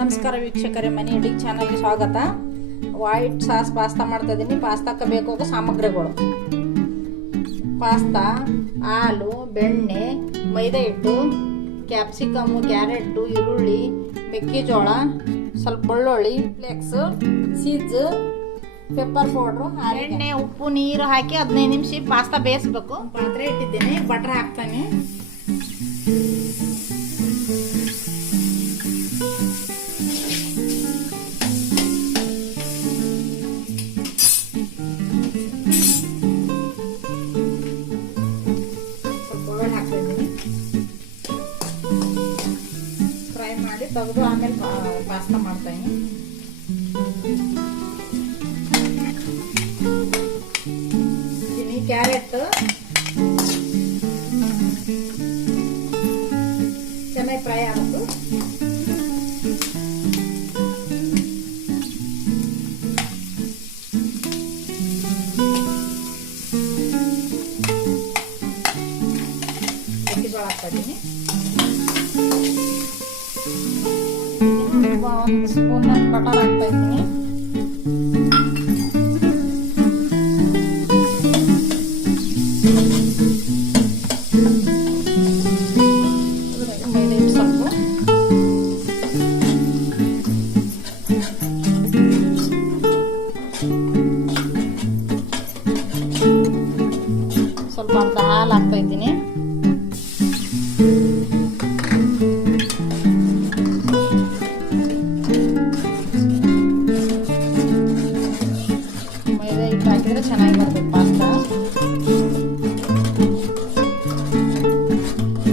ನಮಸ್ಕಾರ ವೀಕ್ಷಕರೇ, ಮನಿ ಅಡಿಗೆ ಚಾನಲ್ಗೆ ಸ್ವಾಗತ. ವೈಟ್ ಸಾಸ್ ಪಾಸ್ತಾ ಮಾಡ್ತಾ ಇದ್ದೀನಿ. ಪಾಸ್ತಾಕ್ಕೆ ಬೇಕಾಗೋ ಸಾಮಗ್ರಿಗಳು: ಪಾಸ್ತಾ, ಹಾಲು, ಬೆಣ್ಣೆ, ಮೈದಾ ಹಿಟ್ಟು, ಕ್ಯಾಪ್ಸಿಕಮ್ಮು, ಕ್ಯಾರೆಟು, ಈರುಳ್ಳಿ, ಮೆಕ್ಕೆಜೋಳ, ಸ್ವಲ್ಪ ಬೆಳ್ಳುಳ್ಳಿ, ಫ್ಲೆಕ್ಸ್, ಸೀಡ್ಸ್, ಪೆಪ್ಪರ್ ಪೌಡ್ರು, ಎಣ್ಣೆ, ಉಪ್ಪು, ನೀರು ಹಾಕಿ 15 ನಿಮಿಷ ಪಾಸ್ತಾ ಬೇಯಿಸ್ಬೇಕು. ಪಾತ್ರೆ ಇಟ್ಟಿದ್ದೀನಿ, ಬಟರ್ ಹಾಕ್ತಾನೆ. ಫ್ರೈ ಮಾಡಿ ತೆಗೆದು ಆಮೇಲೆ ಪಾಸ್ತಾ ಮಾಡ್ತಾಯಿನಿ. ಕ್ಯಾರೆಟ್ ಚೆನ್ನಾಗಿ ಫ್ರೈ ಆಗಬೇಕು. ಮೆಕ್ಕೆಜೋಳ ಹಾಕ್ತಾ ಇದ್ದೀನಿ. ಒಂದು ಸ್ಪೂನ್ ಬಟರ್ ಹಾಕ್ತಾ ಇದ್ದೀನಿ. ಸ್ವಲ್ಪ ಅರ್ಧ ಹಾಲು ಹಾಕ್ತಾ ಇದ್ದೀನಿ. ಮೈದಾ ಹಿಟ್ಟು ಹಾಕಿದ್ರೆ ಚೆನ್ನಾಗಿ ಬರ್ತದೆ ಪಾಸ್ತಾ.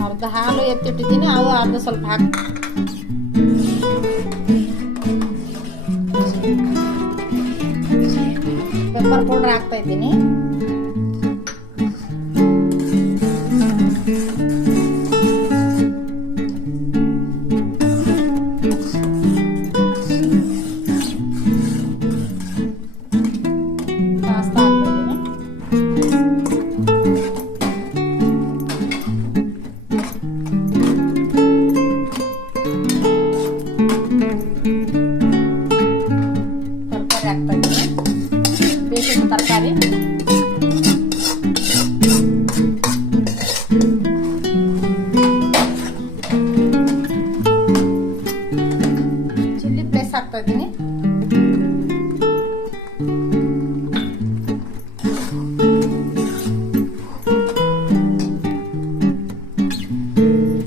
ಅರ್ಧ ಹಾಲು ಎತ್ತಿಟ್ಟಿದ್ದೀನಿ, ಅದು ಅರ್ಧ ಸ್ವಲ್ಪ ಹಾಕಿ ಪೆಪ್ಪರ್ ಪೌಡರ್ ಹಾಕ್ತಾ ಇದ್ದೀನಿ. ಪಾಸ್ತಾ ಹಾಕ್ತಾ ಇದ್ದೀನಿ. ಬೇಸಿದ ತರಕಾರಿ ಚಿಲ್ಲಿ ಪ್ಲೇಸ್ ಹಾಕ್ತಾ ಇದ್ದೀನಿ.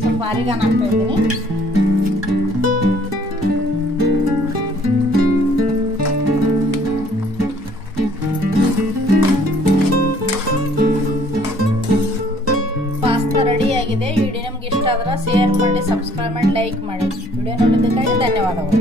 ಸ್ವಲ್ಪ ಆರಿಗಾನ್ ಹಾಕ್ತಾ ಇದ್ದೀನಿ. ಪಾಸ್ತಾ ರೆಡಿ ಆಗಿದೆ. ವಿಡಿಯೋ ನಿಮ್ಗೆ ಇಷ್ಟ ಆದ್ರೆ ಶೇರ್ ಮಾಡಿ, ಸಬ್ಸ್ಕ್ರೈಬ್ ಮಾಡಿ, ಲೈಕ್ ಮಾಡಿ. ವಿಡಿಯೋ ನೋಡಿದ್ದಕ್ಕಾಗಿ ಧನ್ಯವಾದಗಳು.